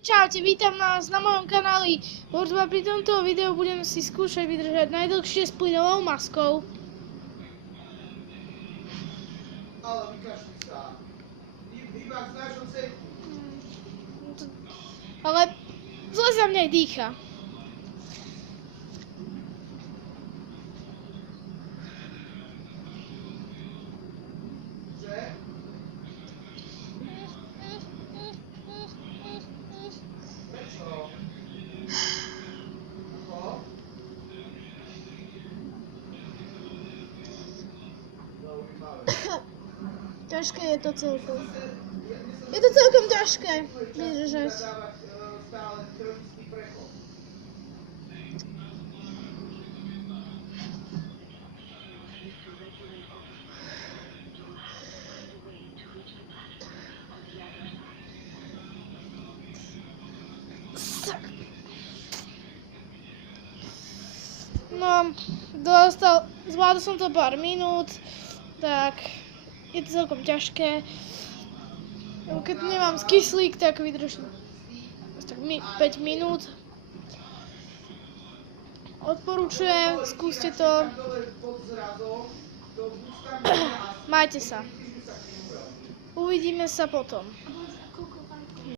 Čaute, vítam nás na mojom kanáli World2. Pri tomto videu budem si skúšať vydržať najdlhšie s plynovou maskou. Ale vykašli sa. Hýbak z nášho cechu. Ale zle za mňa aj dýcha. Že? Prečo? Ako? Zaujímavé. Ťažké je to celkom. Je to celkom ťažké vydržať. Stále krvický prechod. No, zvládol som to pár minút, tak je to celkom ťažké. Keď nemám kyslík, tak vydržím tak 5 minút. Odporúčujem, skúste to. Majte sa. Uvidíme sa potom.